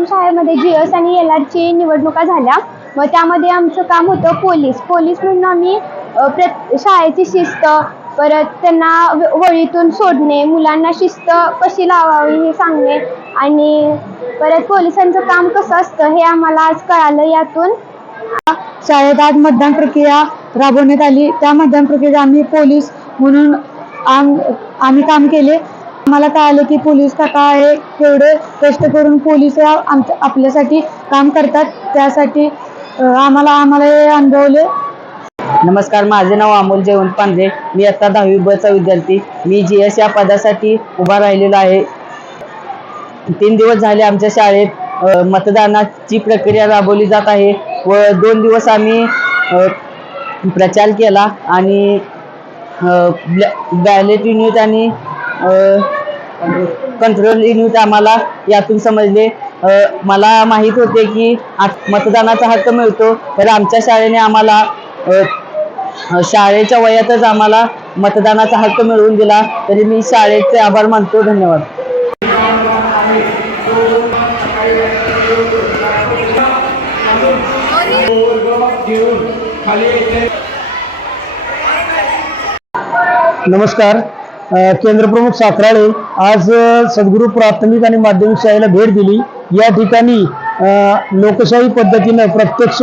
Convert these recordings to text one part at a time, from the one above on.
आमच्या आश्रमशाळेमध्ये जी एस आणि एल आरची निवडणुका झाल्या. मग त्यामध्ये आमचं काम होतं पोलीस. पोलीस म्हणून आम्ही प्र शाळेची शिस्त परत त्यांना होळीतून वळीतून सोडणे मुलांना शिस्त कशी लावावी हे सांगणे आणि परत पोलिसांचं काम कसं असतं हे आम्हाला आज कळालं यातून. शाळेत आज मतदान प्रक्रिया राबवण्यात आली. त्या मतदान प्रक्रियेत आम्ही पोलीस म्हणून आम आम्ही काम केले. आम्हाला कळालं की पोलीस काका हे एवढे कष्ट करून पोलीस आमच्या आपल्यासाठी काम करतात. त्यासाठी आम्हाला आम्हाला हे अनुभवले. नमस्कार माझे नाव अमोल जयवंत पांढरे. मी आता दहावी बचा विद्यार्थी. मी जी एस या पदासाठी उभा राहिलेलो आहे. तीन दिवस झाले आमच्या शाळेत मतदानाची प्रक्रिया राबवली जात आहे व दोन दिवस आम्ही प्रचार केला आणि बॅलेट युनिट आणि कंट्रोल युनिट आम्हाला यातून समजले. मला माहीत होते की मतदानाचा हक्क मिळतो तर आमच्या शाळेने आम्हाला शाळेच्या वयातच आम्हाला मतदानाचा हक्क मिळवून दिला. तरी मी शाळेचे आभार मानतो. धन्यवाद. नमस्कार. केंद्रप्रमुख साखराळे आज अ, सद्गुरू प्राथमिक आणि माध्यमिक शाळेला भेट दिली. या ठिकाणी लोकशाही पद्धतीनं प्रत्यक्ष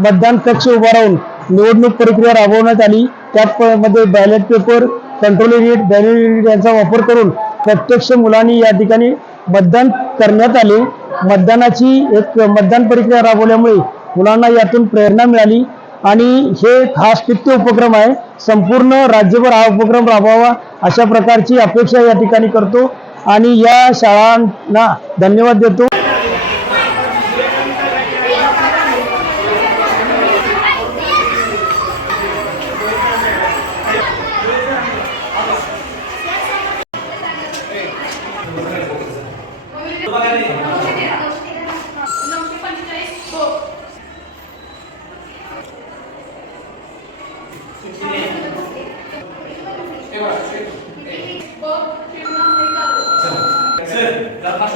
मतदान कक्ष उभा राहून निवडणूक प्रक्रिया राबवण्यात आली. त्यात मध्ये ballot paper control unit ballot unit यांचा वापर करून प्रत्यक्ष मुलांनी या ठिकाणी मतदान करण्यात आले. मतदानाची एक मतदान प्रक्रिया राबवल्यामुळे मुलांना यातून प्रेरणा मिळाली. आणि हे खास हा स्तुत्य उपक्रम आहे. संपूर्ण राज्यभर हा उपक्रम राबवावा अशा प्रकारची अपेक्षा या ठिकाणी करतो. आणि या शाळांना धन्यवाद देतो.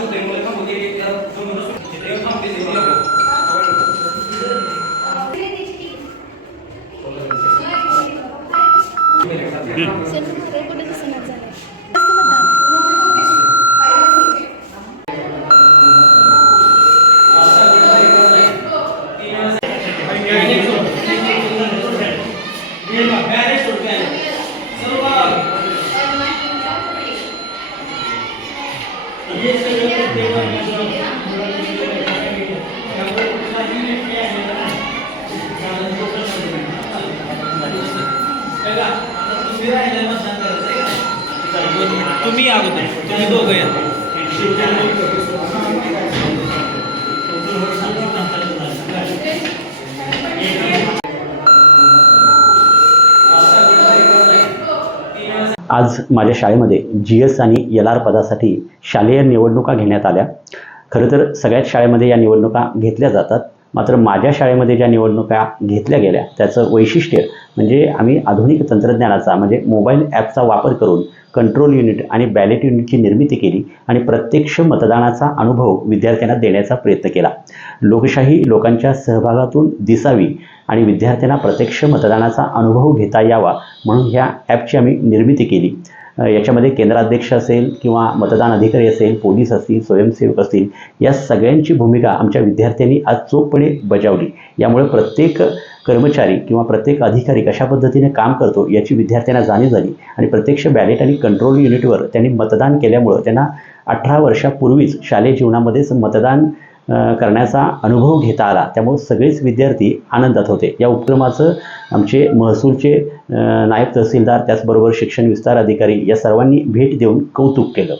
場で生まれ तुम्ही अगोदर. तुम्ही दोघं या. आज माझ्या शाळेमध्ये जी एस आणि एल आर पदासाठी शालेय निवडणुका घेण्यात आल्या. खरं तर सगळ्याच शाळेमध्ये या निवडणुका घेतल्या जातात. मात्र माझ्या शाळेमध्ये ज्या निवडणुका घेतल्या गेल्या त्याचं वैशिष्ट्य म्हणजे आम्ही आधुनिक तंत्रज्ञानाचा म्हणजे मोबाईल ॲपचा वापर करून कंट्रोल युनिट आणि बॅलेट युनिटची निर्मिती केली आणि प्रत्यक्ष मतदानाचा अनुभव विद्यार्थ्यांना देण्याचा प्रयत्न केला. लोकशाही लोकांच्या सहभागातून दिसावी आणि विद्यार्थ्यांना प्रत्यक्ष मतदानाचा अनुभव घेता यावा म्हणून ह्या ॲपची आम्ही निर्मिती केली. याच्यामध्ये केंद्राध्यक्ष असेल किंवा मतदान अधिकारी असेल पोलीस असतील स्वयंसेवक असतील या सगळ्यांची भूमिका आमच्या विद्यार्थ्यांनी आज चोखपणे बजावली. यामुळे प्रत्येक कर्मचारी किंवा प्रत्येक अधिकारी कशा पद्धतीने काम करतो याची विद्यार्थ्यांना जाणीव झाली आणि प्रत्यक्ष बॅलेट आणि कंट्रोल युनिटवर त्यांनी मतदान केल्यामुळं त्यांना अठरा वर्षापूर्वीच शालेय जीवनामध्येच मतदान करण्याचा अनुभव घेता आला. त्यामुळे सगळेच विद्यार्थी आनंदात होते. या उपक्रमाचं आमचे महसूलचे नायब तहसीलदार त्याचबरोबर शिक्षण विस्तार अधिकारी या सर्वांनी भेट देऊन कौतुक केलं.